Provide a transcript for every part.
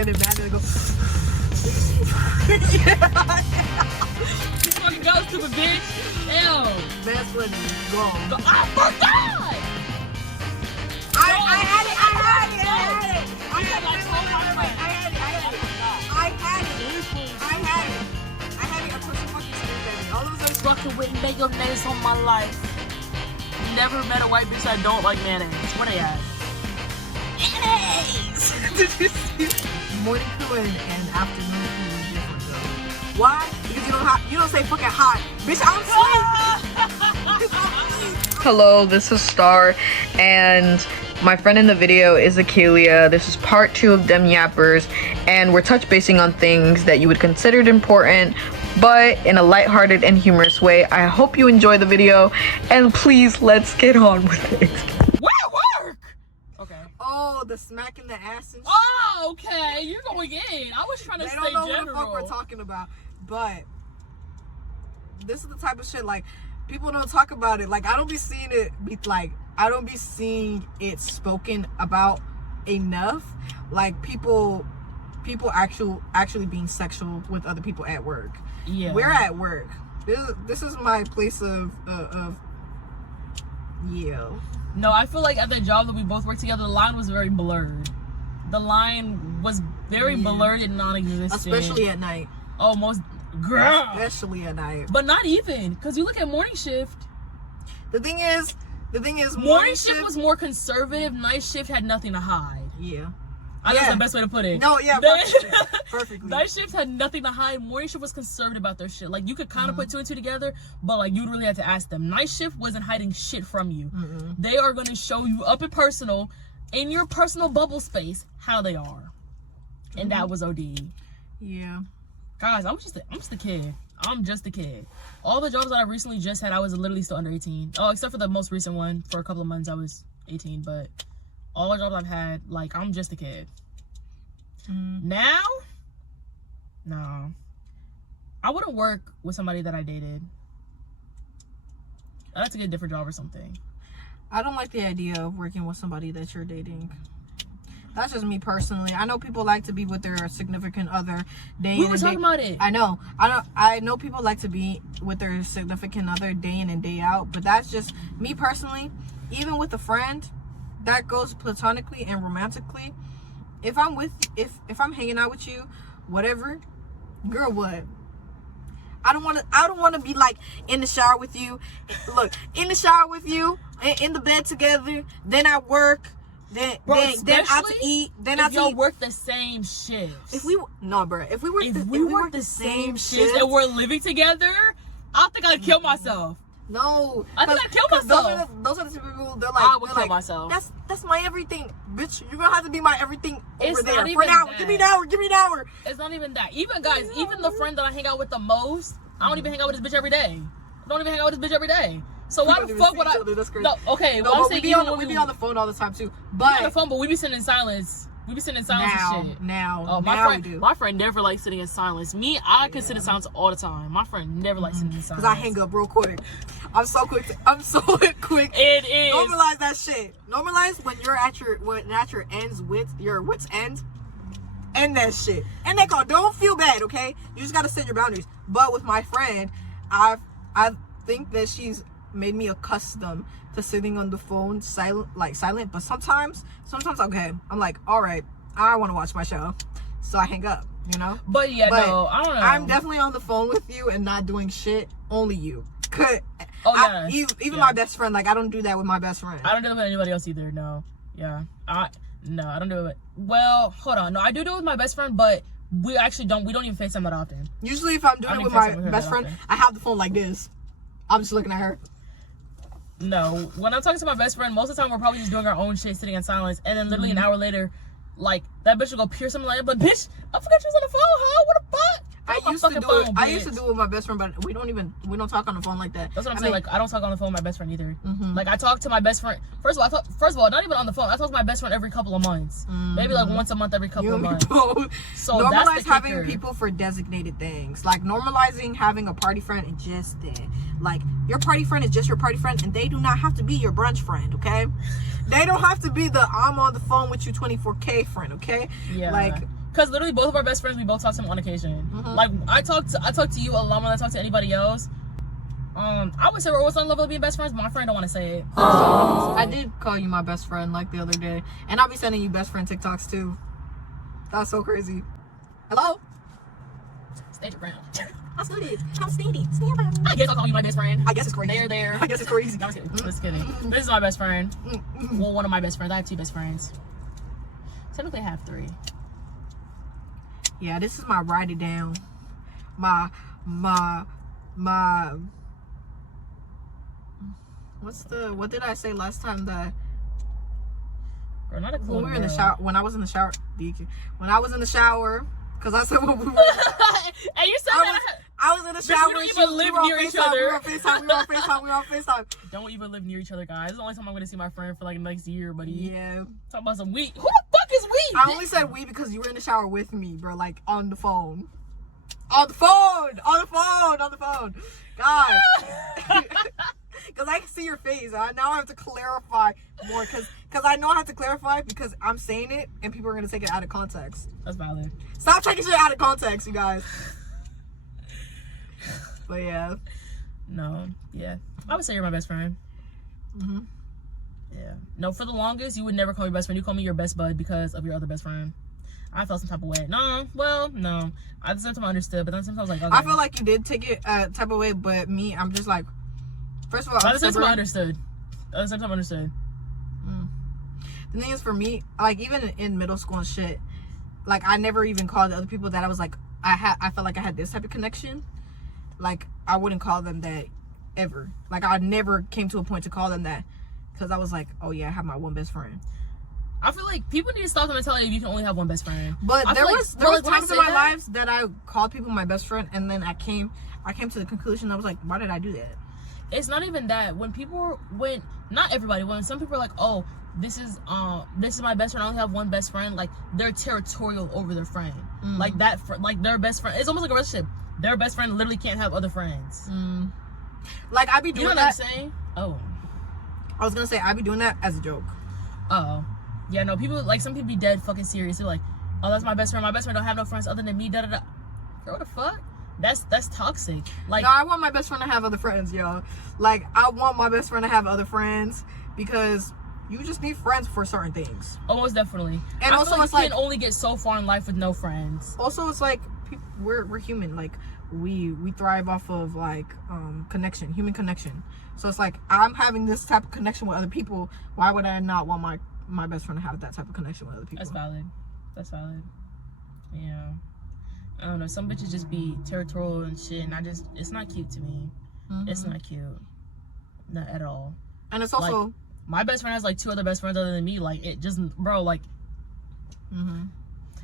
And then bad, and go. You fucking go, stupid bitch. Ew. That's when wrong. I forgot. I had it. Fucking with mayonnaise on my life. Never met a white bitch that don't like mayonnaise. Where they at? Mayonnaise! Did you see? Morning crew and afternoon crew is different though. Why? Because you don't say fucking hot. Bitch, I'm asleep. Hello, this is Star, and my friend in the video is Akelia. This is part 2 of Them Yappers, and we're touch basing on things that you would consider important, but in a lighthearted and humorous way. I hope you enjoy the video, and please, let's get on with it. Where work? Okay. Oh, the smack in the ass and shit. Oh, okay. You're going in. I was trying to They stay don't know general. what the fuck we're talking about, but this is the type of shit, like, people don't talk about it. Like, I don't be seeing it spoken about enough. Like, people actually being sexual with other people at work. Yeah. We're at work. This is my place of yeah. No, I feel like at the job that we both worked together, the line was very blurred. The line was very blurred and non-existent. Especially at night. Almost, girl. Especially at night. But not even, because you look at morning shift. The thing is, morning shift was more conservative. Night shift had nothing to hide. Yeah. I think that's the best way to put it. No, yeah, perfectly. Night shift had nothing to hide. Morning shift was conservative about their shit. Like, you could kind of put 2 and 2 together, but like, you really had to ask them. Night shift wasn't hiding shit from you. They are going to show you up and personal, in your personal bubble space, how they are. And that was OD. Yeah. Guys, I'm just a kid. I'm just a kid. All the jobs that I recently just had, I was literally still under 18. Oh, except for the most recent one. For a couple of months, I was 18, but all the jobs I've had, like, I'm just a kid. Now, no. I wouldn't work with somebody that I dated. I'd have to get a different job or something. I don't like the idea of working with somebody that you're dating. That's just me personally. I know people like to be with their significant other day in and day. We were talking about it. I know people like to be with their significant other day in and day out, but that's just me personally. Even with a friend, that goes platonically and romantically. If I'm hanging out with you, whatever, girl, what? I don't want to be like in the shower with you. Look, in the shower with you, in the bed together, then I work. Then out to eat. Then if y'all work the same shifts. If we work the same shifts and we're living together, I think I'd kill myself. No, I think I'd kill myself. Those are the two people. They're like, I would kill myself. That's my everything, bitch. You're gonna have to be my everything over there for an hour. That. Give me an hour. Give me an hour. It's not even that. Even guys, even the friend that I hang out with the most, I don't even hang out with this bitch every day. So why the fuck would I? No, okay. No, well, we be on the phone all the time too. But on the phone, but we be sitting in silence. We be sitting in silence and shit. Now my friend never likes sitting in silence. Me, I can sit in silence all the time. My friend never likes sitting in silence. Cause I hang up real quick. I'm so quick. It is. Normalize that shit. Normalize when you're at your wit's end. End that shit. And they go, don't feel bad, okay? You just gotta set your boundaries. But with my friend, I think that she's made me accustomed to sitting on the phone silent, but sometimes okay, I'm like, all right, I want to watch my show, so I hang up, you know. But no, I don't know. I'm definitely on the phone with you and not doing shit. Only you. Even my best friend, like, I don't do that with my best friend. I don't do it with anybody else either. No. Yeah. I don't do it. Well, hold on. No, I do it with my best friend, but we don't even FaceTime that often. Usually if I'm doing it with my best friend, I have the phone like this. I'm just looking at her. No, when I'm talking to my best friend, most of the time we're probably just doing our own shit, sitting in silence, and then literally an hour later, like, that bitch will go pierce something like that, but bitch, I forgot you was on the phone, huh? What the fuck? I used to do it with my best friend, but we don't talk on the phone like that. That's what I'm saying. Like, I don't talk on the phone with my best friend either. Like, I talk to my best friend. First of all, not even on the phone. I talk to my best friend every couple of months. Maybe like once a month, every couple of months. So normalize having people for designated things. Like, normalizing having a party friend and just that. Like, your party friend is just your party friend, and they do not have to be your brunch friend, okay? They don't have to be the I'm on the phone with you 24K friend, okay? Yeah. Like, Cause literally both of our best friends, we both talk to them on occasion. Mhm. Like I talk to you a lot more than I talk to anybody else. I would say we're also on the level of being best friends, but my friend don't want to say it. I did call you my best friend like the other day, and I'll be sending you best friend TikToks too. That's so crazy. Hello. Stage around. I'm Stevie. I guess I'll call you my best friend. I guess it's crazy. There. I guess it's crazy. No, I'm just kidding. Just kidding. This is my best friend. Well, one of my best friends. I have 2 best friends. Technically, I have 3. Yeah, this is my write it down. My. What did I say last time that Girl, not a when we were in the shower? When I was in the shower, when I was in the shower, because I said when we were. And you said I was in the shower. We don't even live near each other. We were on FaceTime. Don't even live near each other, guys. This is the only time I'm gonna see my friend for like the next year, buddy. Yeah. Talk about some weed. Who the fuck is weed? I only said we because you were in the shower with me, bro. Like on the phone. On the phone. God. Because I can see your face. Now I have to clarify more. Because I know I have to clarify because I'm saying it and people are going to take it out of context. That's valid. Stop taking shit out of context, you guys. But yeah. No. Yeah. I would say you're my best friend. Mm-hmm. Yeah. No, for the longest, you would never call me best friend. You call me your best bud because of your other best friend. I felt some type of way. No. At the same time, I understood, but then sometimes I was like, okay. I feel like you did take it type of way, but me, I'm just like, first of all, at the same time, I understood. The thing is, for me, like even in middle school and shit, like I never even called the other people that I was like, I felt like I had this type of connection. Like I wouldn't call them that ever. Like I never came to a point to call them that because I was like, oh yeah, I have my one best friend. I feel like people need to stop the mentality you can only have one best friend. But there was times in my life lives that I called people my best friend, and then I came to the conclusion I was like, why did I do that? It's not even that. When not everybody, when some people are like, oh, this is my best friend, I only have one best friend, like they're territorial over their friend. Like that, like their best friend. It's almost like a relationship. Their best friend literally can't have other friends. Like I be doing what that. I'm saying? Oh, I was gonna say I be doing that as a joke. Oh, yeah. No, people like some people be dead fucking serious. They're like, oh, that's my best friend. My best friend don't have no friends other than me. Da da da. Girl, what the fuck? That's toxic. Like, no, I want my best friend to have other friends, yo. Like I want my best friend to have other friends because you just need friends for certain things. Almost definitely. And I also, feel like it's you like can only get so far in life with no friends. Also, it's like we're human. Like we thrive off of like human connection. So it's like I'm having this type of connection with other people. Why would I not want my best friend to have that type of connection with other people? That's valid. Yeah. I don't know. Some bitches just be territorial and shit, and it's not cute to me. It's not cute. Not at all. And it's also like, my best friend has like 2 other best friends other than me. Like it just, bro, like,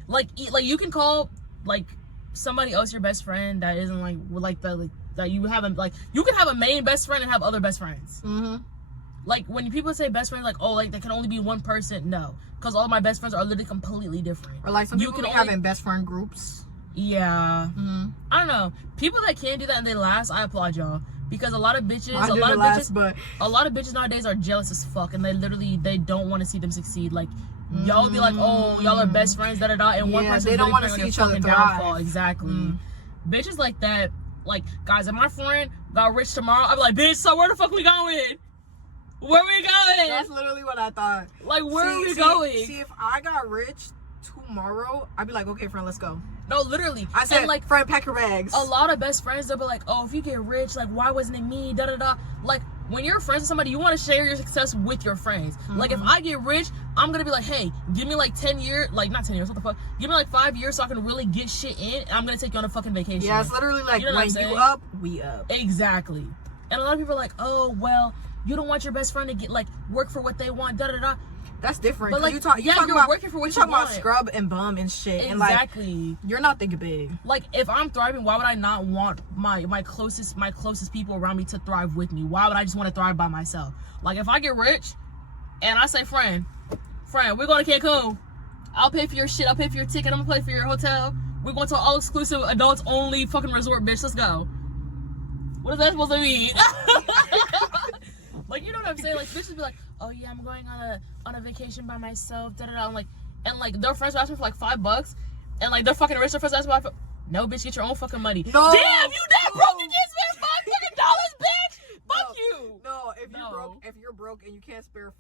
like you can call like somebody else your best friend that isn't like that you haven't like you can have a main best friend and have other best friends. Like when people say best friends, like, oh, like there can only be one person. No, because all my best friends are literally completely different. Or like some people can having best friend groups. Yeah. I don't know. People that can do that and they last, I applaud y'all. Because a lot of bitches nowadays are jealous as fuck, and they don't want to see them succeed. Like y'all be like, oh, y'all are best friends, da da da, and one person they don't want to see each other downfall. Exactly. Bitches like that, like guys, if my friend got rich tomorrow, I'd be like, bitch, so where the fuck we going? Where we going? That's literally what I thought. Like, where are we going? See, if I got rich tomorrow, I'd be like, okay, friend, let's go. No, literally. I said, and like, friend, pack your bags. A lot of best friends, they'll be like, oh, if you get rich, like, why wasn't it me? Da da da. Like, when you're friends with somebody, you want to share your success with your friends. Like, if I get rich, I'm gonna be like, hey, give me like 10 years, like not 10 years, what the fuck? Give me like 5 years so I can really get shit in, and I'm gonna take you on a fucking vacation. Yeah, it's literally like, you know when you up, we up. Exactly. And a lot of people are like, oh, well, you don't want your best friend to get like work for what they want, da da da. That's different. But like, you're talking working for what you want. About scrub and bum and shit. Exactly. And like, you're not thinking big. Like, if I'm thriving, why would I not want my closest people around me to thrive with me? Why would I just want to thrive by myself? Like, if I get rich and I say, friend, we're going to Cancun. I'll pay for your shit. I'll pay for your ticket. I'm gonna pay for your hotel. We're going to an all-exclusive, adults-only fucking resort, bitch. Let's go. What is that supposed to mean? Like, you know what I'm saying? Like, bitches be like, oh yeah, I'm going on a vacation by myself, da da da. And like their friends will ask me for like $5. and like they're fucking rich. Their first ask me, no, bitch, get your own fucking money. No. Damn, you that broke? You can't spend $5 fucking, bitch. Fuck you. No, if you're broke and you can't spare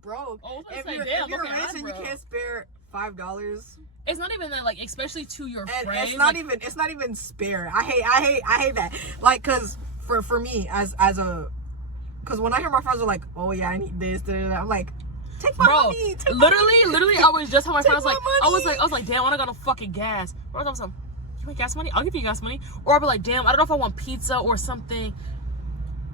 broke. Oh, If say, you're damn, rich okay, and you can't spare $5. It's not even that, like, especially to your And friends. it's not even spare. I hate that. Like, cause for me as a, cause when I hear my friends are like, oh yeah, I need this, I'm like, take my money. Take literally, I was just how my friend was like, I was money. like, damn, I don't got no fucking gas. Or I was like, you want gas money? I'll give you gas money. Or I'll be like, damn, I don't know if I want pizza or something.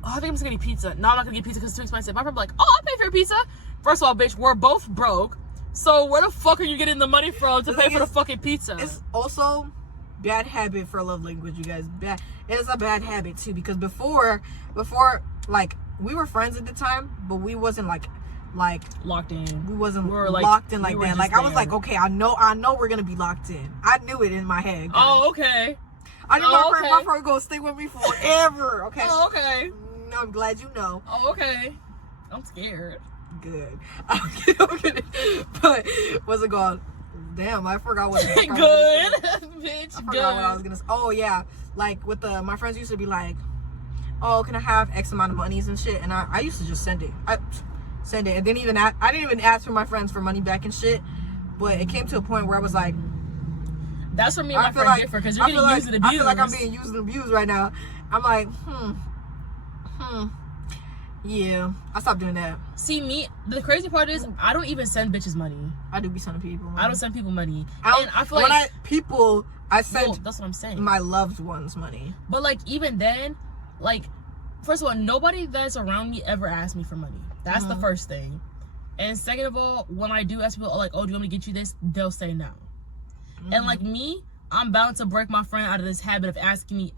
Oh, I think I'm just gonna get pizza. No, I'm not gonna get pizza because it's too expensive. My friend be like, oh, I'll pay for your pizza. First of all, bitch, we're both broke. So where the fuck are you getting the money from to pay for the fucking pizza? It's also bad habit for love language, you guys. Bad. It is a bad habit too, because before, like, we were friends at the time, but we wasn't like locked in. We wasn't like, locked in like we that. Like I was like, okay, I know we're gonna be locked in. I knew it in my head. Guys. Oh, okay. I knew my friend gonna stay with me forever. Okay. Oh, okay. I'm glad you know. Oh, okay. I'm scared. Good. Okay. But what's it called? Damn, I forgot what. Good, bitch. I forgot what I was gonna say. Oh yeah, like with my friends used to be like, oh, can I have X amount of monies and shit, and I used to just send it. I didn't even ask for my friends for money back and shit. But it came to a point where I was like, that's for me and my friend different, because you're getting used and abused. I feel like I'm being used and abused right now. I'm like, yeah, I stopped doing that. See, me, the crazy part is I don't even send bitches money. I do be sending people money. I don't send people money. And I feel like I send that's what I'm saying. My loved ones money. But like even then, like, first of all, nobody that's around me ever asked me for money. That's the first thing. And second of all, when I do ask people like, oh, do you want me to get you this? They'll say no. And like me, I'm bound to break my friend out of this habit of asking me,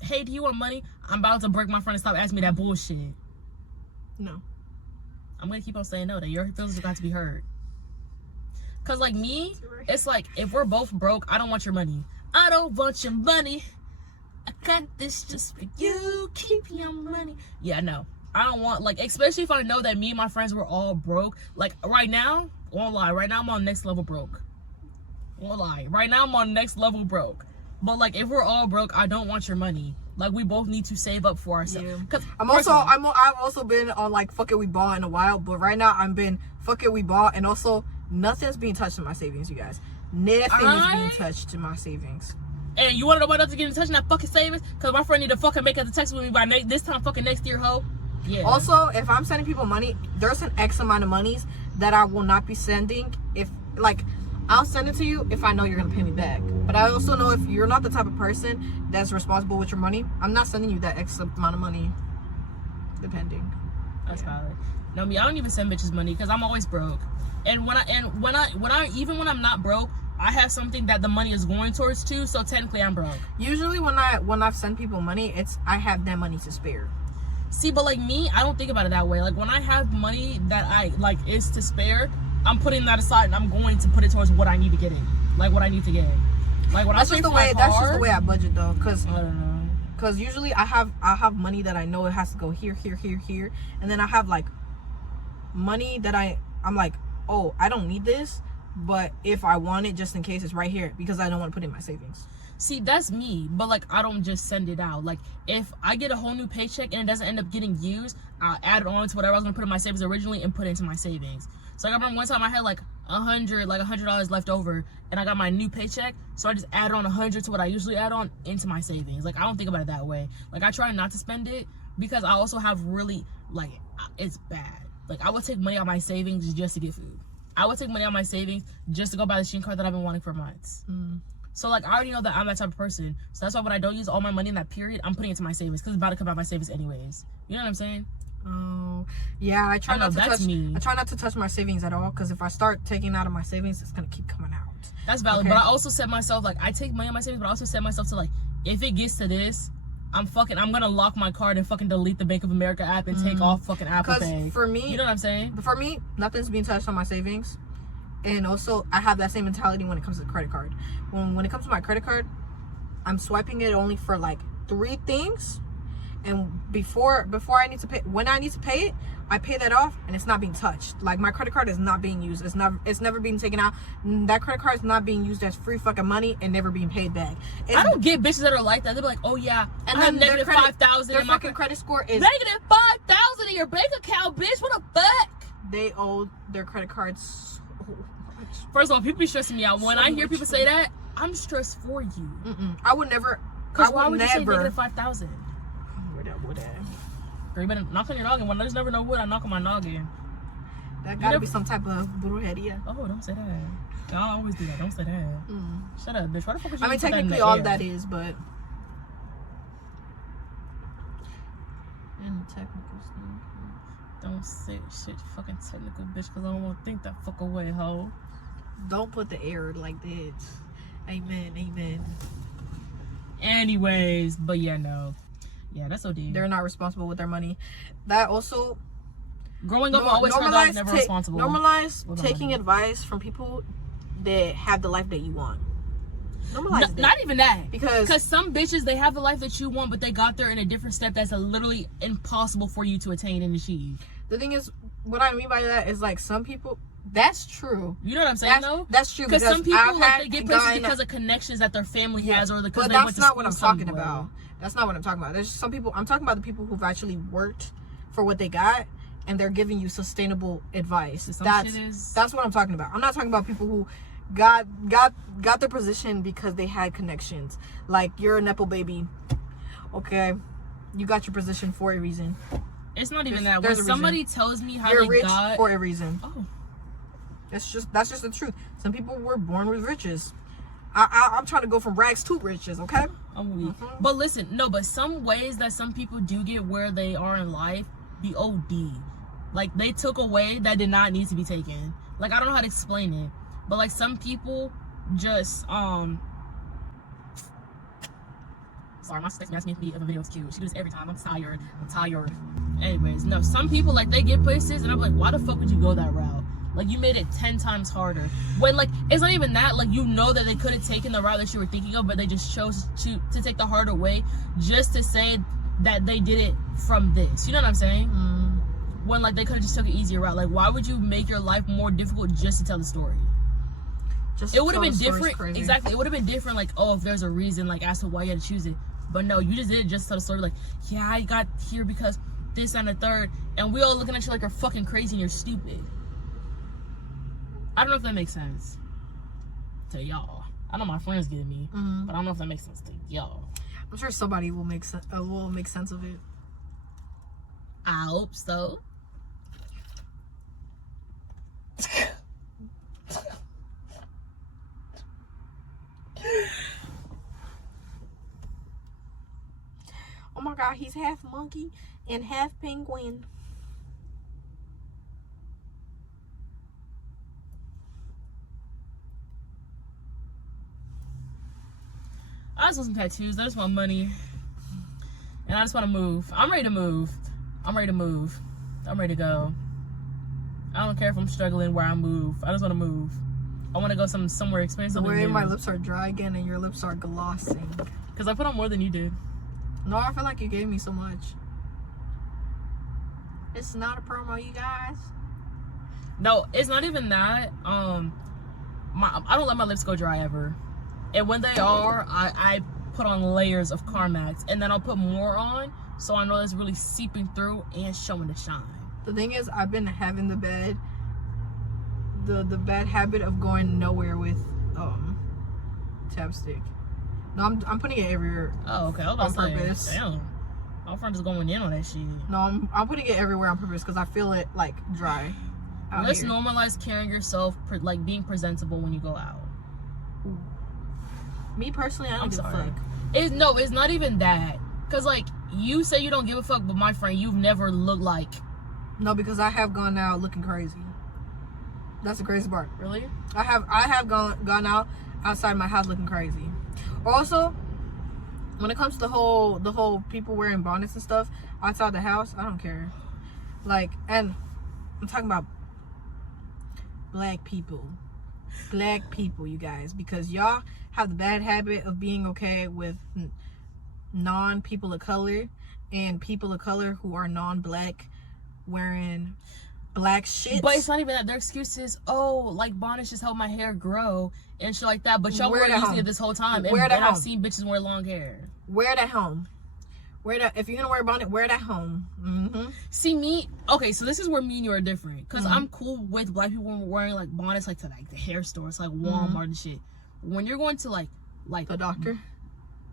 hey, do you want money? I'm bound to break my friend and stop asking me that bullshit. No. I'm gonna keep on saying no. That your feelings have got to be heard. Cause like me, it's like if we're both broke, I don't want your money. I don't want your money. I got this just for you. Keep your money. Yeah, no. I don't want, like, especially if I know that me and my friends were all broke. Like right now, won't lie. Right now I'm on next level broke. Won't lie. Right now I'm on next level broke. But like if we're all broke, I don't want your money. Like we both need to save up for ourselves. Yeah. Cause I've also been on like fuck it we bought in a while, but right now I'm been fuck it we bought, and also nothing's being touched in my savings, you guys. Nothing is being touched in my savings. And you want to know what else to get in touch in that fucking savings? Cause my friend need to fucking make a text with me by this time fucking next year, ho. Yeah. Also, if I'm sending people money, there's an X amount of monies that I will not be sending. If like, I'll send it to you if I know you're gonna pay me back. But I also know if you're not the type of person that's responsible with your money, I'm not sending you that X amount of money. Depending. That's valid. No, me, I don't even send bitches money because I'm always broke. And when I'm not broke, I have something that the money is going towards too. So technically, I'm broke. Usually, when I've sent people money, I have that money to spare. See, but like me, I don't think about it that way. Like when I have money that I like is to spare, I'm putting that aside and I'm going to put it towards what I need to get in. Like what I need to get. Like when that's just the way I budget though, cause I don't know. Cause usually I have money that I know it has to go here, and then I have like money that I'm like, oh, I don't need this, but if I want it, just in case, it's right here because I don't want to put it in my savings. See, that's me, but like I don't just send it out. Like if I get a whole new paycheck and it doesn't end up getting used, I'll add it on to whatever I was gonna put in my savings originally and put it into my savings. So like, I remember one time I had like $100 left over, and I got my new paycheck, so I just added on 100 to what I usually add on into my savings. Like I don't think about it that way. Like I try not to spend it because I also have really like it's bad. Like I would take money out of my savings just to get food. I would take money out of my savings just to go buy the Shein card that I've been wanting for months. So like I already know that I'm that type of person. So that's why when I don't use all my money in that period, I'm putting it into my savings because it's about to come out of my savings anyways. You know what I'm saying? Oh yeah, I try not to touch my savings at all, because if I start taking out of my savings, it's gonna keep coming out. That's valid. Okay. But I also set myself, like, I take money out of my savings, but I also set myself to like, if it gets to this, I'm gonna lock my card and fucking delete the Bank of America app and take off fucking Apple Pay. For me, you know what I'm saying? For me, nothing's being touched on my savings. And also I have that same mentality when it comes to the credit card. When it comes to my credit card, I'm swiping it only for like 3 things. and before I need to pay, when I need to pay it, I pay that off, and it's not being touched. Like, my credit card is not being used. It's never being taken out. That credit card is not being used as free fucking money and never being paid back. I don't get bitches that are like that. They're like, oh yeah, and I have negative 5,000. Their fucking credit score is negative 5,000 in your bank account, bitch. What the fuck? They owe their credit cards so much. First of all, people be stressing me out. When I hear people say that, I'm stressed for you. I would never. Because why would you say negative 5,000? Whatever. Girl, you better knock on your noggin. When I just never know what I knock on my noggin. That gotta be some type of brujeria. Oh, don't say that. I always do that. Don't say that. Shut up, bitch. Why the fuck would you I mean, put that in technically, the all air? that is, but in the technical stuff. Don't say shit, fucking technical, bitch, because I don't want to think that fuck away, ho. Don't put the air like this. Amen. Anyways, but yeah, no. Yeah, that's so deep. They're not responsible with their money. That also. Growing up, I always heard that I was never responsible. Normalize taking advice from people that have the life that you want. Normalize Not even that. Because some bitches, they have the life that you want, but they got there in a different step that's literally impossible for you to attain and achieve. The thing is, what I mean by that is, like, some people. That's true. You know what I'm saying, though? That's true. Because some people, like, they get places because of connections that their family has, or because they went to school. But that's not what I'm talking about. That's not what I'm talking about. There's some people. I'm talking about the people who've actually worked for what they got, and they're giving you sustainable advice. That's what I'm talking about. I'm not talking about people who got their position because they had connections. Like, you're a nepo baby, okay? You got your position for a reason. It's not even that. When somebody tells me how you're they rich got for a reason. Oh, that's just the truth. Some people were born with riches. I'm trying to go from rags to riches, okay? I'm weak. But listen, no, but some ways that some people do get where they are in life, the OD. Like, they took away that did not need to be taken. Like, I don't know how to explain it. But, like, some people just, sorry, my sister asked me if the video was cute. She does every time. I'm tired. Anyways, no, some people, like, they get places, and I'm like, why the fuck would you go that route? Like, you made it 10 times harder. When, like, it's not even that. Like, you know that they could have taken the route that you were thinking of, but they just chose to take the harder way just to say that they did it from this. You know what I'm saying? When, like, they could have just took an easier route. Like, why would you make your life more difficult just to tell the story? It would have been different. Exactly. It would have been different, like, oh, if there's a reason, like, as to why you had to choose it. But no, you just did it just to tell the story. Like, yeah, I got here because this and the third. And we all looking at you like you're fucking crazy and you're stupid. I don't know if that makes sense to y'all. I know my friends get me, but I don't know if that makes sense to y'all. I'm sure somebody will make sense of it. I hope so. Oh my god, he's half monkey and half penguin. I just want some tattoos. I just want money. And I just want to move. I'm ready to move. I'm ready to go. I don't care if I'm struggling where I move. I just want to move. I want to go somewhere expensive. The way my lips are dry again and your lips are glossing. Because I put on more than you did. No, I feel like you gave me so much. It's not a promo, you guys. No, it's not even that. I don't let my lips go dry ever. And when they are, I put on layers of Carmex. And then I'll put more on so I know it's really seeping through and showing the shine. The thing is, I've been having the bad habit of going nowhere with chapstick. No, I'm putting it everywhere. Oh, okay. I was on purpose. Damn. My friend is going in on that shit. No, I'm putting it everywhere on purpose because I feel it, like, dry. Let's normalize carrying yourself, like, being presentable when you go out. Ooh. Me personally, I don't give a fuck. It's not even that. Because, like, you say you don't give a fuck, but my friend, you've never looked like... No, because I have gone out looking crazy. That's the crazy part. Really? I have gone out outside my house looking crazy. Also, when it comes to the whole people wearing bonnets and stuff outside the house, I don't care. Like, and I'm talking about black people, you guys, because y'all have the bad habit of being okay with non-people of color and people of color who are non-black wearing black shit. But it's not even that. Their excuse is, oh, like bonnets just help my hair grow and shit like that. But y'all weren't using it this whole time. And I've seen bitches wear long hair. Wear it at home. If you're gonna wear a bonnet, wear it at home. Mm-hmm. See me, okay, so this is where me and you are different. Because I'm cool with black people wearing like bonnets like to like the hair stores, like Walmart and shit. When you're going to like the doctor.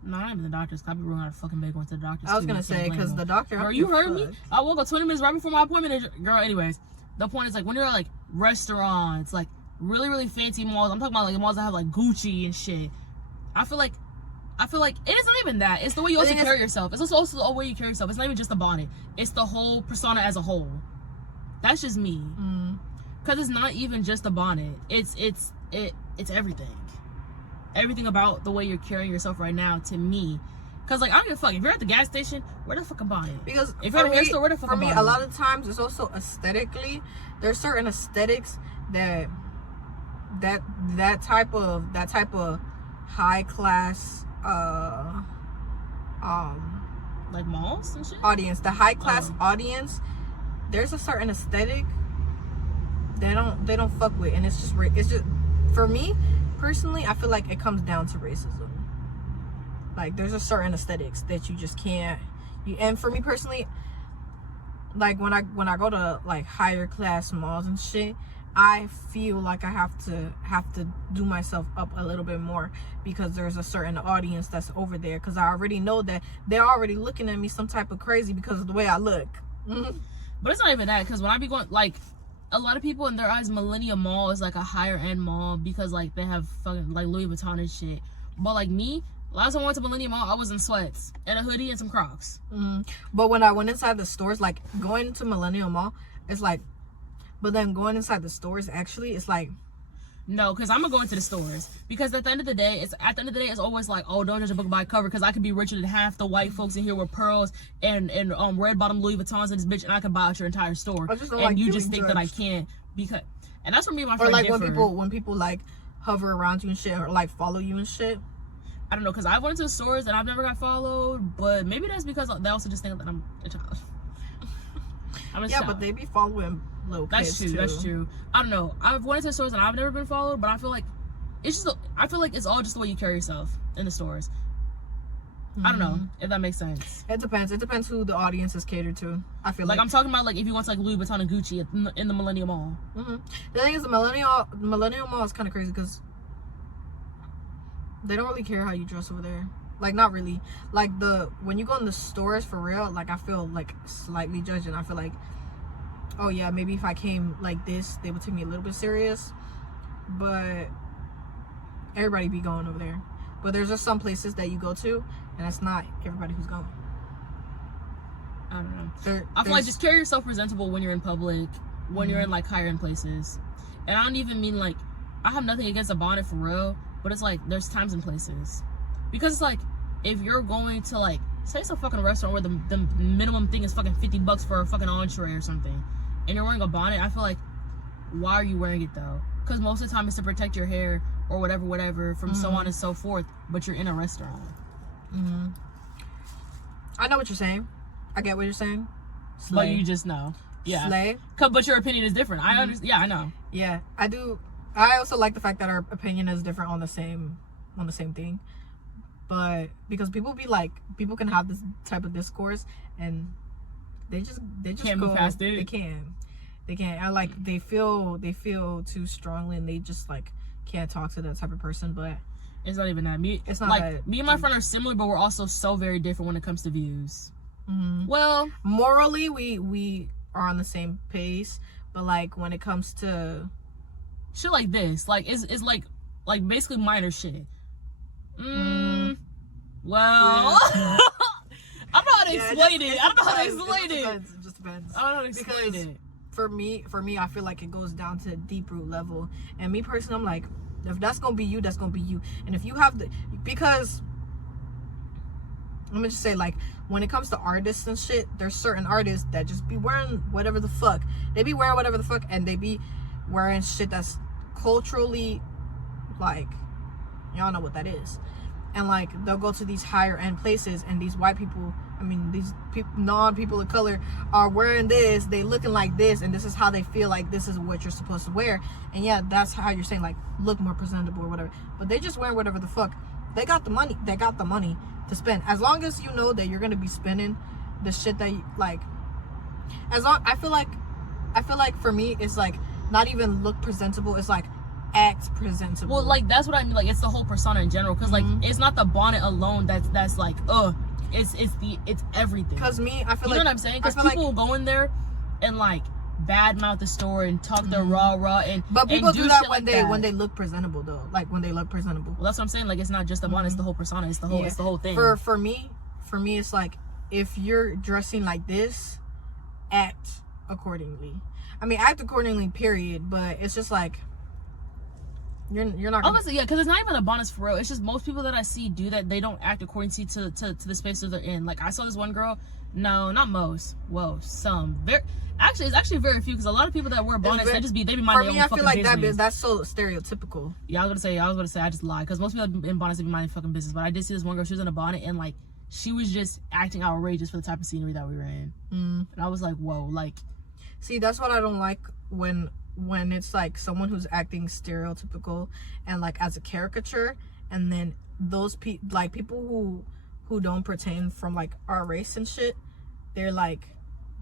No, not even the doctors. I be running out of fucking big going to the doctors. I was gonna say because the doctor. Girl, you heard me. I woke up 20 minutes right before my appointment. And, girl, anyways, the point is like when you're at like restaurants, like really really fancy malls. I'm talking about like malls that have like Gucci and shit. I feel like it is not even that. It's the way you also carry yourself. It's also the way you carry yourself. It's not even just the bonnet. It's the whole persona as a whole. That's just me. Because it's not even just the bonnet. It's everything. Everything about the way you're carrying yourself right now to me. Because like I don't give a fuck. If you're at the gas station, wear the fucking bonnet. Because if you're at a hair store, wear the fucking bonnet. For me, a lot of times it's also aesthetically. There's certain aesthetics that type of high class like malls and shit. Audience, the high class audience. There's a certain aesthetic they don't fuck with, and it's just for me personally. I feel like it comes down to racism. Like there's a certain aesthetics that you just can't. And for me personally, like when I go to like higher class malls and shit, I feel like I have to do myself up a little bit more because there's a certain audience that's over there, because I already know that they're already looking at me some type of crazy because of the way I look. But it's not even that, because when I be going, like, a lot of people in their eyes, Millennium Mall is like a higher end mall because like they have fucking like Louis Vuitton and shit. But like me, last time I went to Millennium Mall, I was in sweats and a hoodie and some Crocs. But when I went inside the stores, like going to Millennium Mall, it's like, but then going inside the stores, actually, it's like, no, because I'm gonna go into the stores, because at the end of the day, it's always like, oh, don't judge a book by cover, because I could be richer than half the white folks in here with pearls and red bottom Louis Vuittons in this bitch, and I could buy out your entire store, and like you just think that I can't, because, and that's where me and my friend like differ. when people like hover around you and shit, or like follow you and shit. I don't know, because I went into the stores and I've never got followed, but maybe that's because they also just think that I'm a child. Yeah, but they be following little kids too. That's true. I don't know. I've went into stores and I've never been followed, but I feel like it's all just the way you carry yourself in the stores. I don't know if that makes sense. It depends. It depends who the audience is catered to. I feel like I'm talking about like if you went to like Louis Vuitton and Gucci in the Millennium Mall. The thing is, the Millennium Mall is kind of crazy because they don't really care how you dress over there. Like, not really. Like, when you go in the stores for real, like, I feel like slightly judging. I feel like, oh yeah, maybe if I came like this, they would take me a little bit serious. But everybody be going over there. But there's just some places that you go to, and it's not everybody who's going. I don't know. I feel like just carry yourself presentable when you're in public, when you're in like higher end places. And I don't even mean like, I have nothing against a bonnet for real, but it's like there's times and places. Because it's like, if you're going to like, say it's a fucking restaurant where the minimum thing is fucking $50 for a fucking entree or something, and you're wearing a bonnet, I feel like, why are you wearing it though? Because most of the time it's to protect your hair or whatever from so on and so forth, but you're in a restaurant. I know what you're saying. I get what you're saying. Slay. But you just know. Yeah. Slay. But your opinion is different. I understand. Yeah, I know. Yeah, I do. I also like the fact that our opinion is different on the same thing. But because people can have this type of discourse and they just can't go move past it. They can't. I like they feel too strongly and they just like can't talk to that type of person. But it's not even that. It's not like that me and my friend are similar, but we're also so very different when it comes to views. Well, morally we are on the same pace, but like when it comes to shit like this, like it's like basically minor shit. Well, I don't know how to explain it. I don't know how to explain it. It just depends. I don't know how to explain it. For me, I feel like it goes down to a deep root level. And me personally, I'm like, if that's gonna be you, that's gonna be you. And if you have because let me just say, like, when it comes to artists and shit, there's certain artists that just be wearing whatever the fuck. They be wearing whatever the fuck, and they be wearing shit that's culturally, like, y'all know what that is. and like they'll go to these higher end places, and these white people, I mean these non-people of color are wearing this, they looking like this, and this is how they feel like this is what you're supposed to wear. And yeah, that's how you're saying like look more presentable or whatever, but they just wearing whatever the fuck. They got the money to spend. As long as you know that you're gonna be spending the shit that you, like, as long, I feel like for me it's like not even look presentable, it's like act presentable. Well, like that's what I mean, like it's the whole persona in general, because like it's not the bonnet alone that's like it's everything. Because me, I feel you like, know what I'm saying, because people will go in there and like badmouth the store and talk their rah and but people and do that like when they look presentable though, like when they look presentable. Well, that's what I'm saying, like it's not just the bonnet, it's the whole persona, it's the whole thing. For me it's like if you're dressing like this, act accordingly. I mean, act accordingly, period. But it's just like you're not gonna... Honestly, yeah, because it's not even a bonus for real. It's just most people that I see do that, they don't act according to the space that they're in. Like I saw this one girl. No, not most. Whoa, some. It's actually very few, because a lot of people that wear bonnets, they be minding their own fucking business. For me, I feel like that's so stereotypical. Yeah, I was gonna say I just lied, because most people in bonnets, they be minding fucking business. But I did see this one girl. She was in a bonnet, and like she was just acting outrageous for the type of scenery that we were in. And I was like, whoa, like. See, that's what I don't like when it's like someone who's acting stereotypical and like as a caricature, and then those people who don't pertain from like our race and shit, they're like,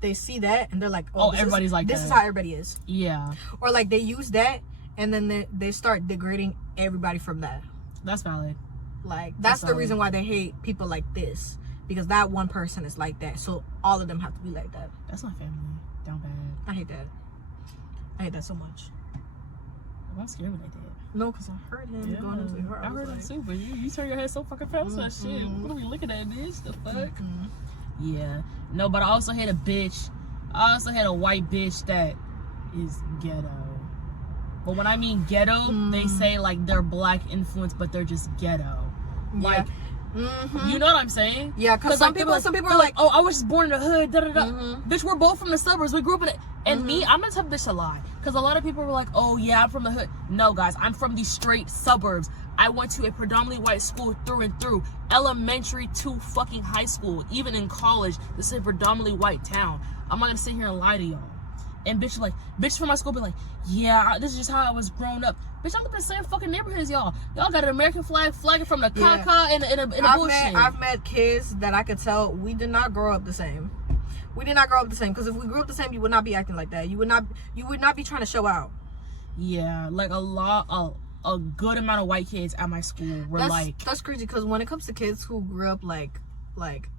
they see that and they're like, oh everybody's like this that. Is how everybody is. Yeah. Or like they use that and then they start degrading everybody from that. That's valid. Like that's the reason why they hate people like this, because that one person is like that, so all of them have to be like that. That's my family. Down bad. I hate that so much. I'm scared when they did. No, because I heard him going into her. I heard him too, but you turn your head so fucking fast for that shit. What are we looking at this? The fuck? Yeah. No, but I also had a bitch. I also had a white bitch that is ghetto. But when I mean ghetto, they say like they're black influenced, but they're just ghetto. Like, you know what I'm saying? Yeah, because some people are like, oh, I was just born in the hood, da da da. Bitch, we're both from the suburbs. We grew up in it. And me, I'm the type of bitch to lie. Because a lot of people were like, oh yeah, I'm from the hood. No, guys, I'm from the straight suburbs. I went to a predominantly white school through and through. Elementary to fucking high school. Even in college, this is a predominantly white town. I'm not going to sit here and lie to y'all. And bitch from my school be like, yeah, this is just how I was grown up. Bitch, I'm in the same fucking neighborhood as y'all. Y'all got an American flag flagging from the caca and a bullshit. I've met kids that I could tell we did not grow up the same. We did not grow up the same, because if we grew up the same, you would not be acting like that. You would not be trying to show out. Yeah, like a good amount of white kids at my school were that's crazy, because when it comes to kids who grew up like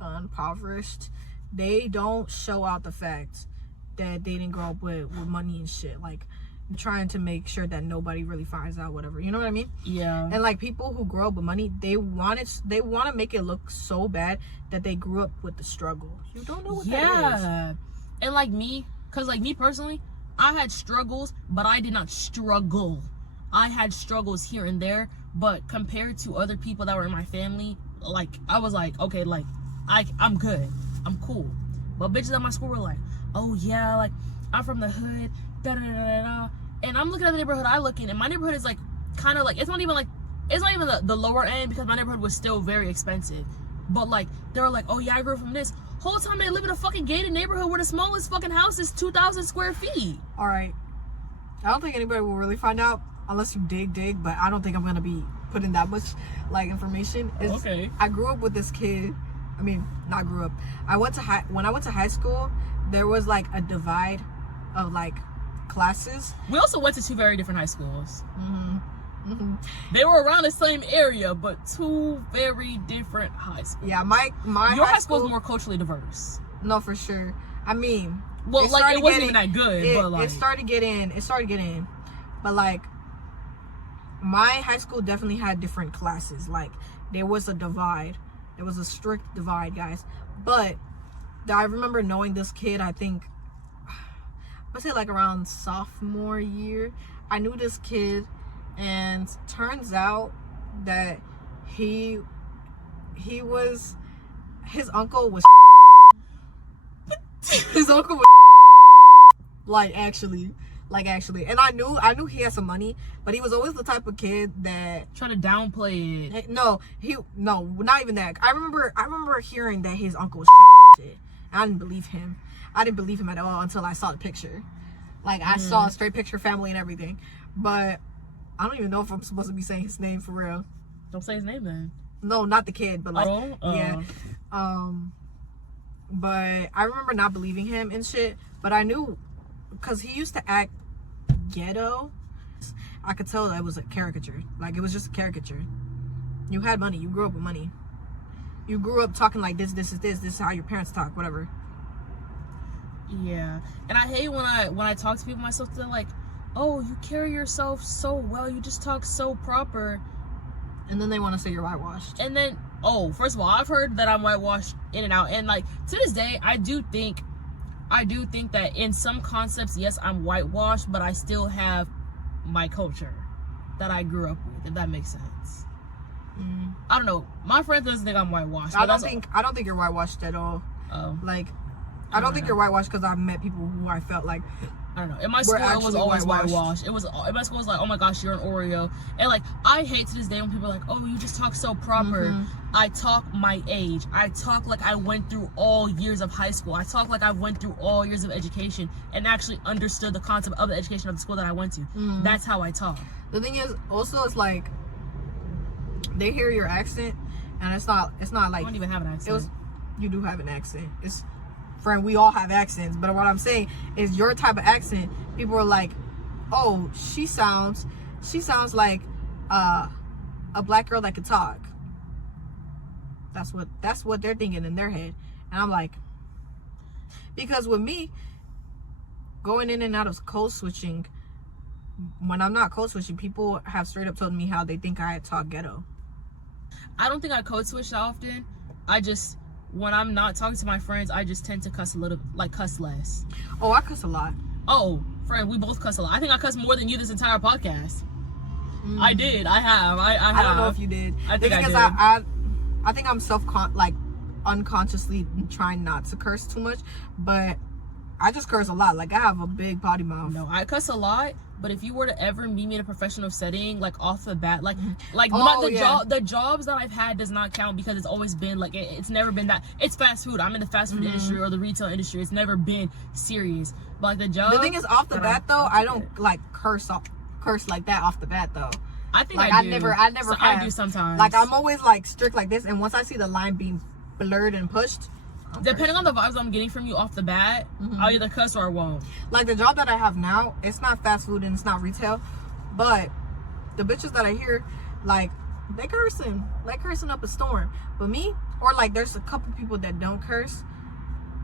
impoverished, they don't show out the fact that they didn't grow up with money and shit. Like trying to make sure that nobody really finds out, whatever, you know what I mean? Yeah. And like people who grow up with money, they want to make it look so bad that they grew up with the struggle. You don't know what that is. And like me, because like me personally, I had struggles, but I did not struggle. I had struggles here and there, but compared to other people that were in my family, like I was like, okay, like I'm good, I'm cool. But bitches at my school were like, oh yeah, like I'm from the hood, da da da da. And I'm looking at the neighborhood I look in, and my neighborhood is like kind of like, it's not even the lower end, because my neighborhood was still very expensive. But like they were like, oh yeah, I grew up from this. Whole time they live in a fucking gated neighborhood where the smallest fucking house is 2,000 square feet. All right, I don't think anybody will really find out unless you dig, but I don't think I'm gonna be putting that much like information. Okay. I grew up with this kid. I mean, not grew up. When I went to high school, there was like a divide of like classes. We also went to two very different high schools. They were around the same area, but two very different high schools. Yeah, my your high school was more culturally diverse. No, for sure. I mean, well, like it wasn't even that good, but like it started getting, but like my high school definitely had different classes. Like there was a divide. There was a strict divide, guys. But I remember knowing this kid, I think, let's say like around sophomore year. I knew this kid, and turns out that his uncle was his uncle was like, actually, Like, actually. And I knew he had some money, but he was always the type of kid that Try to downplay it. no, not even that. I remember hearing that his uncle was shit. I didn't believe him. I didn't believe him at all until I saw the picture. Like, I saw a straight picture, family and everything. But I don't even know if I'm supposed to be saying his name for real. Don't say his name then. No, not the kid, but like, yeah. But I remember not believing him and shit. But I knew, because he used to act ghetto. I could tell that it was a caricature. Like, it was just a caricature. You had money. You grew up with money. You grew up talking like this is how your parents talk, whatever. Yeah. And I hate when I talk to people myself, they're like, oh, you carry yourself so well, you just talk so proper. And then they want to say you're whitewashed. And then, oh, first of all, I've heard that I'm whitewashed in and out. And like, to this day, I do think that in some concepts, yes, I'm whitewashed, but I still have my culture that I grew up with, if that makes sense. I don't know. My friend doesn't think I'm whitewashed. I don't think you're whitewashed at all. Like, I don't think you're whitewashed because I've met people who I felt like, I don't know. In my school, it was always whitewashed. In my school, it was like, oh my gosh, you're an Oreo. And like, I hate to this day when people are like, oh, you just talk so proper. I talk my age. I talk like I went through all years of high school. I talk like I went through all years of education and actually understood the concept of the education of the school that I went to. That's how I talk. The thing is, also, it's like, they hear your accent, and it's not like, I don't even have an accent. You do have an accent. It's, friend, we all have accents, but what I'm saying is your type of accent, people are like, oh, she sounds like a black girl that could talk. That's what they're thinking in their head. And I'm like, because with me going in and out of code switching, when I'm not code switching, people have straight up told me how they think I talk ghetto. I don't think I code switch that often. When I'm not talking to my friends, I just tend to cuss cuss less. Oh, I cuss a lot. Oh, friend, we both cuss a lot. I think I cuss more than you this entire podcast. I did. I have. I don't know if you did. I think I did. I think I'm unconsciously trying not to curse too much, but I just curse a lot. Like, I have a big potty mouth. No, I cuss a lot. But if you were to ever meet me in a professional setting, like off the bat, the jobs that I've had does not count because it's always been like, it's never been that. It's fast food. I'm in the fast food industry or the retail industry. It's never been serious. But like the job. The thing is, off the bat though, I don't like curse like that off the bat though. I think like, I do. I never. I do sometimes. Like, I'm always like strict like this, and once I see the line being blurred and pushed. Depending on the vibes I'm getting from you off the bat, I'll either cuss or I won't. Like, the job that I have now, it's not fast food and it's not retail, but the bitches that I hear, like, they cursing up a storm. But me, or like, there's a couple people that don't curse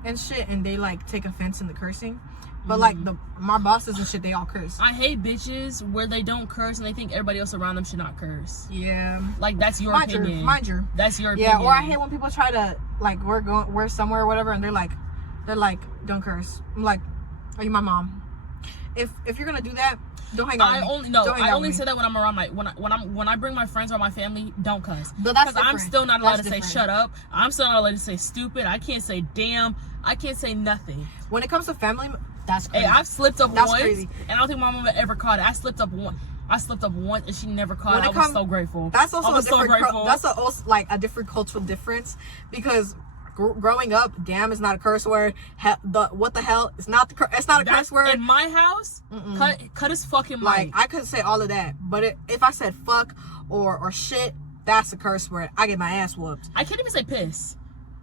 and shit, and they like take offense in the cursing. But like my bosses and shit, they all curse. I hate bitches where they don't curse and they think everybody else around them should not curse. Yeah. Like, that's your opinion. Mind you. That's your opinion. Yeah, or I hate when people try to, like, we're somewhere or whatever, and they're like, don't curse. I'm like, are you my mom? If you're gonna do that, don't hang out with me. I only say that when I'm around when I bring my friends or my family, don't cuss. But that's because I'm still not allowed to say different. shut up. I'm still not allowed to say stupid. I can't say damn. I can't say nothing. When it comes to family, that's crazy. Hey, I've slipped up once, crazy. and I don't think my mom ever caught it. I slipped up once, and she never caught it. I was so grateful. That's also like a different cultural difference, because growing up, damn is not a curse word. What the hell? It's not a curse word. In my house, cut his fucking mic. Like, I could say all of that, but if I said fuck or shit, that's a curse word. I get my ass whooped. I can't even say piss.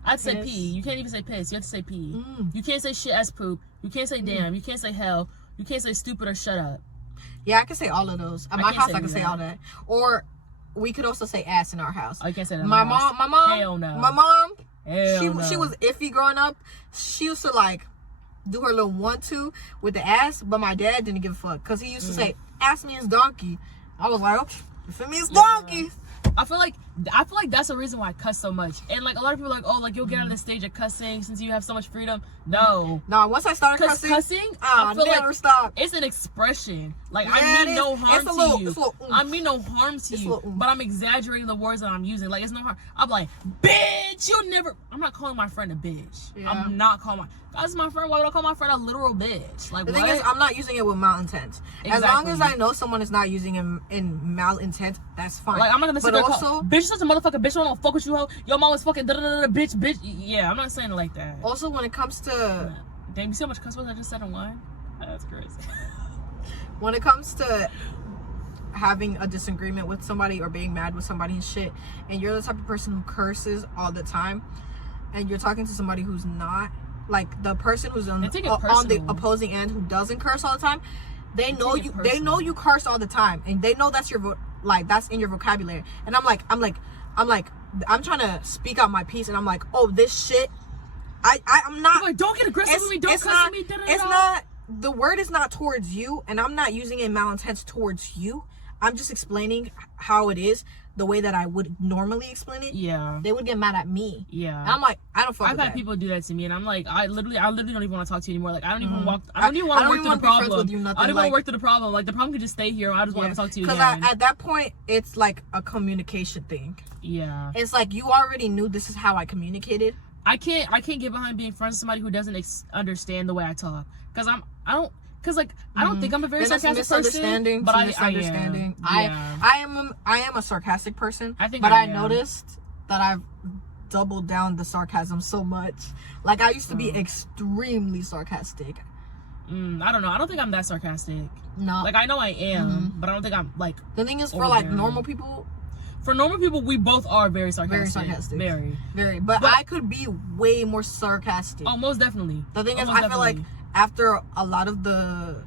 I'd say pee. You can't even say piss. You have to say pee. You can't say shit as poop. You can't say damn. You can't say hell. You can't say stupid or shut up. Yeah, I can say all of those. At my house, I can say all that. Or we could also say ass in our house. I can't say that. My mom. Hell no. My mom. Hell no. She was iffy growing up. She used to like do her little 1-2 with the ass, but my dad didn't give a fuck because he used to say ass means donkey. I was like, okay, if it means donkey. I feel like I feel like that's the reason why I cuss so much. And like a lot of people are like, oh, like you'll get on the stage of cussing since you have so much freedom. No. No, once I started cussing, I feel never like stop. It's an expression. Like Yeah, I mean no harm to you. I mean no harm to you. But I'm exaggerating the words that I'm using. Like it's no harm. I'm like, bitch, you'll never. I'm not calling my friend a bitch. Yeah. I'm not calling my. That's my friend. Why would I call my friend a literal bitch? Like the what? thing is, I'm not using it with malintent. As long as I know someone is not using it in malintent, that's fine. Like I'm not gonna sit but there also, call, bitch, such a motherfucker, bitch. I don't fuck with you, hoe. Your mom was fucking da da da bitch, bitch. Yeah, I'm not saying it like that. Also, when it comes to, damn, you see how much cuss words I just said in one? That's crazy. when it comes to having a disagreement with somebody or being mad with somebody and shit, and you're the type of person who curses all the time, and you're talking to somebody who's not, like the person who's on the opposing end who doesn't curse all the time, they know you curse all the time, and they know that's your that's in your vocabulary. And I'm trying to speak out my piece, and I'm like, oh, this shit, I'm not. Like, don't get aggressive with me. Don't cuss at me. It's not. The word is not towards you, and I'm not using it in malintent towards you. I'm just explaining how it is, the way that I would normally explain it. Yeah. They would get mad at me. Yeah. And I'm like, I don't fuck with that. I've had people do that to me, and I'm like, I literally don't even want to talk to you anymore. Like, I don't even want to work through the problem. I don't even want to work through the problem. Like, the problem could just stay here. I just want to talk to you again. Because at that point, it's like a communication thing. Yeah. It's like you already knew this is how I communicated. I can't get behind being friends with somebody who doesn't understand the way I talk. Because I don't think I'm a very sarcastic person, but I am. Yeah. I am a sarcastic person. I noticed that I've doubled down the sarcasm so much. Like I used to be extremely sarcastic. I don't know. I don't think I'm that sarcastic. No. Like I know I am, but I don't think I'm like. The thing is, for like normal people. For normal people, we both are very sarcastic. Very sarcastic. Very. But I could be way more sarcastic. Oh, most definitely. The thing is, I feel like after a lot of the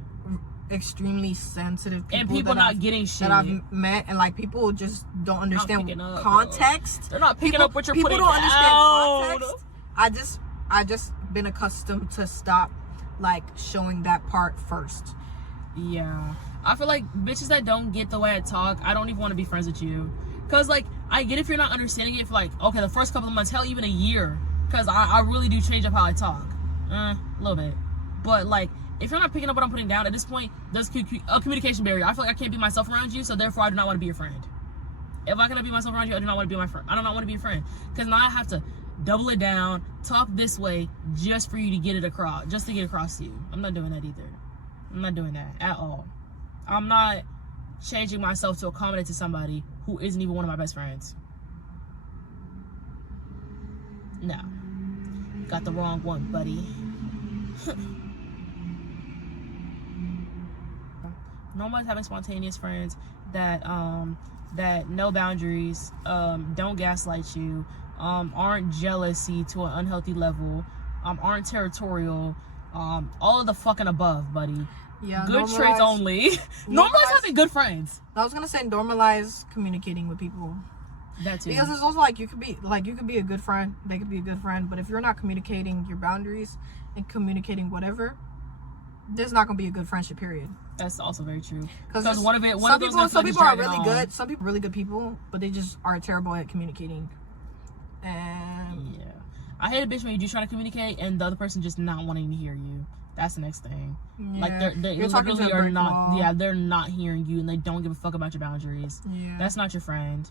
extremely sensitive people and people not getting shit that I've met, and like people just don't understand context. They're not picking up what you're putting down. People don't understand context. I just been accustomed to stop like showing that part first. Yeah, I feel like bitches that don't get the way I talk, I don't even want to be friends with you. Cause like I get if you're not understanding it for like okay the first couple of months, hell even a year. Cause I really do change up how I talk, a little bit. But like if you're not picking up what I'm putting down at this point, there's a communication barrier. I feel like I can't be myself around you, so therefore I do not want to be your friend. If I cannot be myself around you, I do not want to be my friend. I do not want to be your friend. Cause now I have to double it down, talk this way just for you to get it across, just to get across to you. I'm not doing that either. I'm not doing that at all. I'm not changing myself to accommodate to somebody who isn't even one of my best friends. No. Got the wrong one, buddy. Normalize having spontaneous friends that that know boundaries, don't gaslight you, aren't jealousy to an unhealthy level, aren't territorial, all of the fucking above, buddy. Yeah, good traits only. Normalize having good friends. I was gonna say normalize communicating with people. That too. Because it's also like you could be a good friend. They could be a good friend, but if you're not communicating your boundaries and communicating whatever, there's not gonna be a good friendship. Period. That's also very true. Because some people are really good. Some people are really good people, but they just are terrible at communicating. And yeah, I hate a bitch when you do try to communicate and the other person just not wanting to hear you. That's the next thing. Yeah. Like they literally are not. Yeah, they're not hearing you and they don't give a fuck about your boundaries. Yeah. That's not your friend.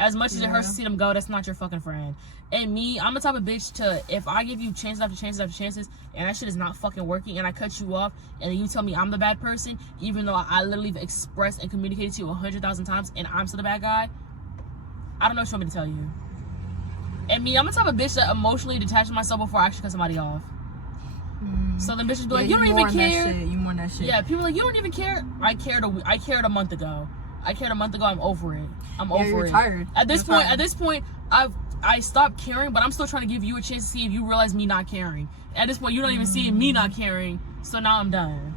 As much as it hurts to see them go, that's not your fucking friend. And me, I'm the type of bitch to, if I give you chances after chances after chances, and that shit is not fucking working, and I cut you off, and then you tell me I'm the bad person, even though I literally have expressed and communicated to you 100,000 times, and I'm still the bad guy, I don't know what you want me to tell you. And me, I'm the type of bitch that emotionally detaches myself before I actually cut somebody off. So the bitches be like, you don't even care. You more that shit. Yeah, people are like, you don't even care. I cared a month ago. I'm over it. I'm over it. Tired. At this point, I stopped caring, but I'm still trying to give you a chance to see if you realize me not caring. At this point, you're not even seeing me not caring, so now I'm done.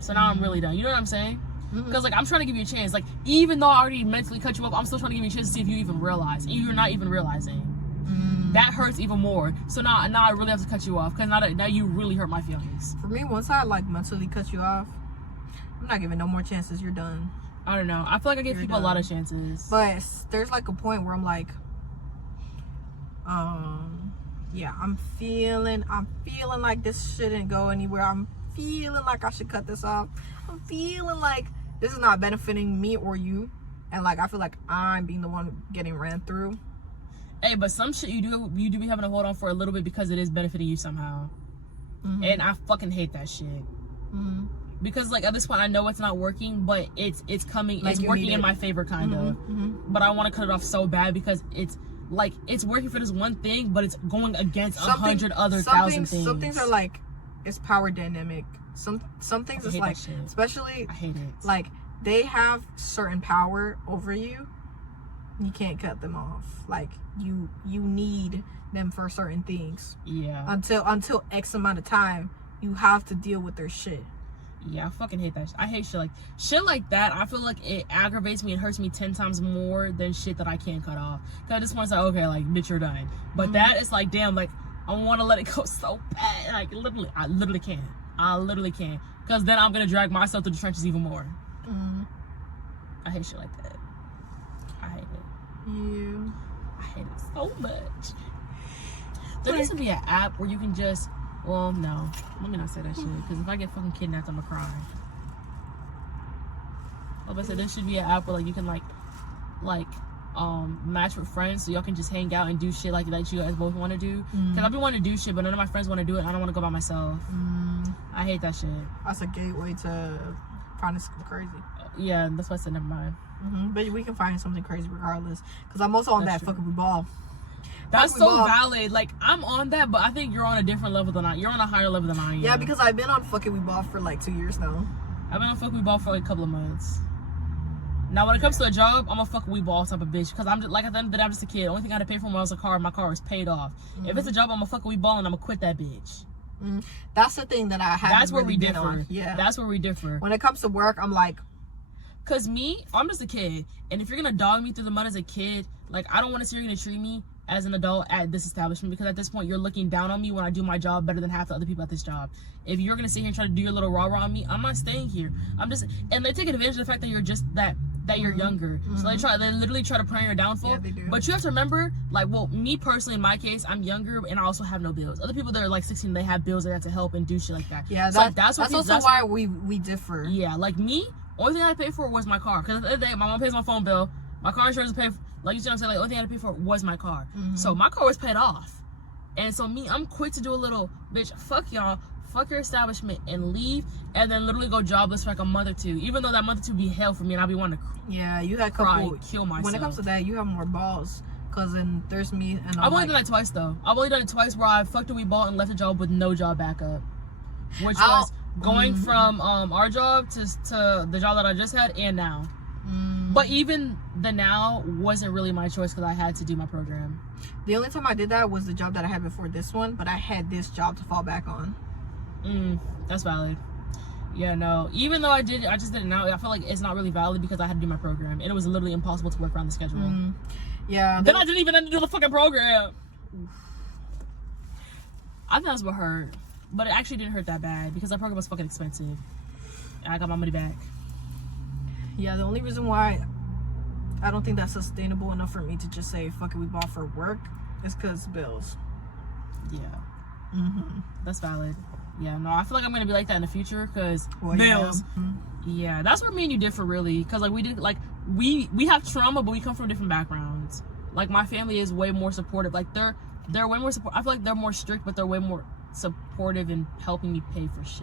So now I'm really done. You know what I'm saying? Because like I'm trying to give you a chance. Like even though I already mentally cut you up, I'm still trying to give you a chance to see if you even realize. And you're not even realizing. That hurts even more. So now I really have to cut you off because now you really hurt my feelings. For me, once I like mentally cut you off, I'm not giving no more chances. You're done. I don't know. I feel like I give You're people a lot done. of chances. But there's like a point where I'm like, yeah, I'm feeling like this shouldn't go anywhere. I'm feeling like I should cut this off. I'm feeling like this is not benefiting me or you, and like I feel like I'm being the one getting ran through. Hey, but some shit you do be having to hold on for a little bit because it is benefiting you somehow. And I fucking hate that shit. Because like at this point I know it's not working, but it's coming, Like it's working in my favor kind of. But I want to cut it off so bad because it's like it's working for this one thing, but it's going against 100 other thousand things. Some things are like, it's power dynamic. Some things is like, especially I hate it. like they have certain power over you. You can't cut them off. Like you need them for certain things. Yeah. Until X amount of time, you have to deal with their shit. Yeah, I fucking hate that. I hate shit like that. I feel like it aggravates me and hurts me 10 times more than shit that I can't cut off. Cause I just want to say, okay, like, bitch, you're done. But that is like, damn, like, I want to let it go so bad. Like, literally, I literally can't. Cause then I'm gonna drag myself to the trenches even more. I hate shit like that. I hate it. You. I hate it so much. There needs to be an app where you can just. Well, no. Let me not say that shit. Because if I get fucking kidnapped, I'm gonna cry. Like I said, there should be an app where like you can like match with friends so y'all can just hang out and do shit like that you guys both want to do. Because I've been wanting to do shit, but none of my friends want to do it. And I don't want to go by myself. I hate that shit. That's a gateway to finding something crazy. Yeah, that's why I said never mind. But we can find something crazy regardless. Because I'm also on That's that true. fucking we ball. That's so valid. Like, I'm on that, but I think you're on a different level than I am. You're on a higher level than I am. Yeah, because I've been on fucking we ball for like 2 years now. I've been on fuck we ball for like a couple of months. Now, when it comes to a job, I'm a fuck we ball type of bitch. Because I'm just, like, at the end of the day, I'm just a kid. The only thing I had to pay for when I was a car, my car was paid off. If it's a job, I'm a fuck we ball and I'm gonna quit that bitch. That's the thing that I have. That's where we differ. On. Yeah. That's where we differ. When it comes to work, I'm like, Cause me, I'm just a kid. And if you're gonna dog me through the mud as a kid, like, I don't want to see you're gonna treat me as an adult at this establishment, because at this point you're looking down on me when I do my job better than half the other people at this job. If you're gonna sit here and try to do your little rah-rah on me, I'm not staying here. I'm just, and they take advantage of the fact that you're just that you're younger. So they literally try to pray on your downfall. Yeah, they do. But you have to remember, like, well, me personally, in my case, I'm younger and I also have no bills. Other people that are like 16, they have bills, they have to help and do shit like that. yeah, so, that's also why we differ. Yeah, like me, only thing I paid for was my car. Because at the end of the day, my mom pays my phone bill, my car insurance is paid for, like, you see what I'm saying? Like, the only thing I had to pay for was my car. So my car was paid off. And so me, I'm quick to do a little, bitch, fuck y'all, fuck your establishment, and leave, and then literally go jobless for like a month or two. Even though that month or two be hell for me and I'll be wanting to Yeah, you had cry, couple, kill myself. When it comes to that, you have more balls. Cause then there's me and I've only done that twice though. I've only done it twice where I fucked a wee ball and left a job with no job backup. Which was going from our job to the job that I just had and now. But even the now wasn't really my choice because I had to do my program. The only time I did that was the job that I had before this one, but I had this job to fall back on. That's valid. Yeah, no. Even though I just did it now, I feel like it's not really valid because I had to do my program. And it was literally impossible to work around the schedule. Yeah. Then I didn't even have to do the fucking program. I think that's what hurt. But it actually didn't hurt that bad because that program was fucking expensive. And I got my money back. Yeah, the only reason why I don't think that's sustainable enough for me to just say, fuck it, we bought for work, is because bills. Yeah. That's valid. Yeah, no, I feel like I'm going to be like that in the future because bills. Yeah, that's where me and you differ really. Because, like, we have trauma, but we come from different backgrounds. Like, my family is way more supportive. Like, they're way more supportive. I feel like they're more strict, but they're way more supportive in helping me pay for shit.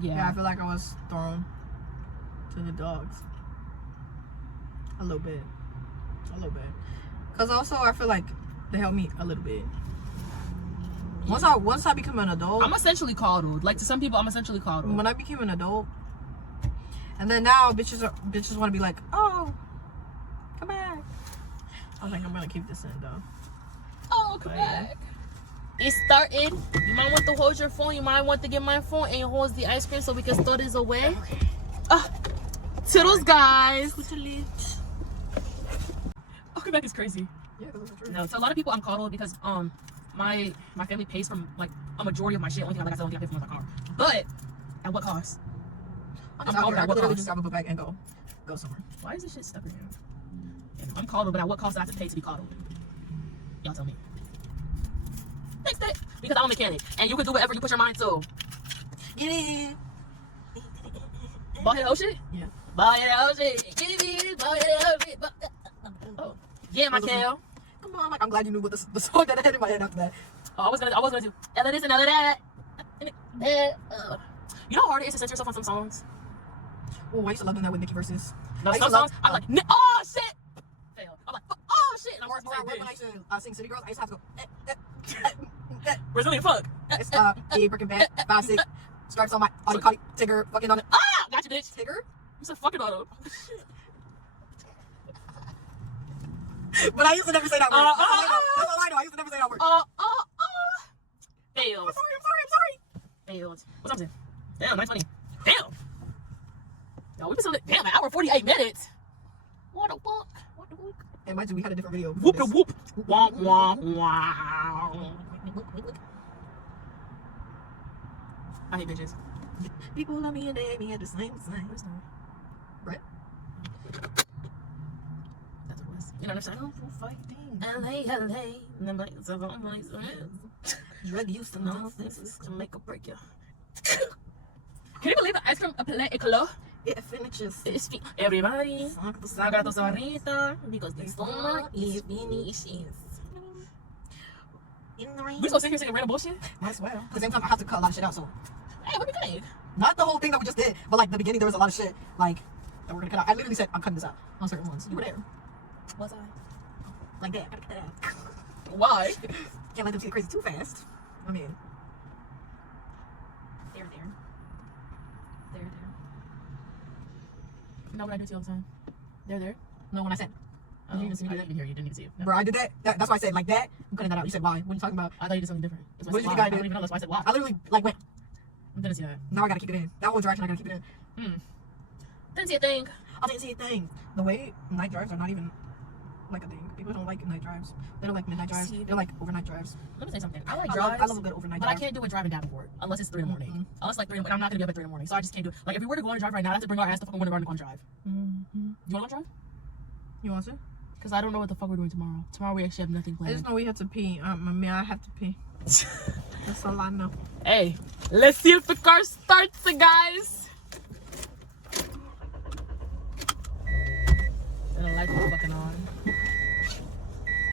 Yeah, I feel like I was thrown to the dogs a little bit, because also I feel like they helped me a little bit. Once I become an adult, I'm essentially coddled. Like, to some people, I'm essentially coddled. When I became an adult, and then now bitches want to be like, oh, come back. I think I'm gonna keep this in though. Oh, come back. It's starting. You might want to hold your phone. You might want to get my phone and hold the ice cream so we can store this away. Okay. Toodles, guys. Oh, come back is crazy. Yeah, that's true. No, so a lot of people I'm coddled because my family pays for like a majority of my shit. Only thing I pay for my car. But at what cost? I'm just out here. I could literally just grab a book bag and go somewhere. Why is this shit stuck in here? I'm coddled, but at what cost do I have to pay to be coddled? Y'all tell me. Fix it! Because I'm a mechanic, and you can do whatever you put your mind to. Get it. Ball head oh shit? Yeah. Ball head oh shit. Give me ball head oh shit. Oh. Yeah, my tail. Come on, like I'm glad you knew what the song that I had in my head after that. Oh, I was gonna do Ella this and Ella that. You know how hard it is to censor yourself on some songs? Oh, I used to love doing that with Nicki versus. No, some songs, I'm like, oh shit! Fail. I'm like, oh shit! And I'm working when I used to sing City Girls, I used to have to go. Brazilian fuck. It's a Breaking Bad, 5, 6, stripes on my Audi Cardi, Tigger, fucking on it. Ah! Gotcha, bitch. Tigger? You said fucking auto. But I used to never say that word. That's all I know. I used to never say that word. Failed. I'm sorry. Failed. What's up, Tim? Damn, nice funny. Damn. Yo, we've been so damn, an hour 48 minutes. What the fuck? And mind you, we had a different video. Whoop the whoop. Womp womp wow. I hate bitches. People love me and they hate me at the same time. Brett? That's what it was. You know what I'm saying? Fighting. LA. Drug use and nonsense to make or break you. Can you believe the ice cream color? It finishes. Everybody, saca tu sonrisa because the summer is finishes. In the rain. We just gonna sit here singing random bullshit? Might as well. At the same time, I have to cut a lot of shit out, so. Hey, what do you think? Not the whole thing that we just did, but like the beginning, there was a lot of shit like that we're gonna cut out. I literally said I'm cutting this out on certain ones. You were there. Was I? Like that. I gotta cut that out. Why? Can't let them get crazy too fast. I mean, there. No, but I do it to you all the time. There. No, when I said. Oh, I didn't even hear you. Didn't even see you. No. Bro, I did that. That's why I said like that. I'm cutting that out. You said why? What are you talking about? I thought you did something different. What did you think I I did? don't even know. That's why I said why. I literally like went. I didn't see that. Now I gotta keep it in. That one direction I gotta keep it in. Didn't see a thing. I didn't see a thing. The way night drives are not even like a thing. People don't like night drives. They don't like midnight drives. They like overnight drives. Let me say something. I like I drives. love a good overnight but drive. I can't do a drive in Davenport unless it's 3 in the morning. Unless like 3 in the morning. I'm not gonna be up at 3 in the morning, so I just can't do it. Like if we were to go on a drive right now, I have to bring our ass the fucking Winter Garden to go on a drive. You wanna go drive? You want to? Because I don't know what the fuck we're doing tomorrow. Tomorrow we actually have nothing I planned. just know we have to pee. I have to pee. That's all I know. Hey, let's see if the car starts, guys. And the lights are fucking on.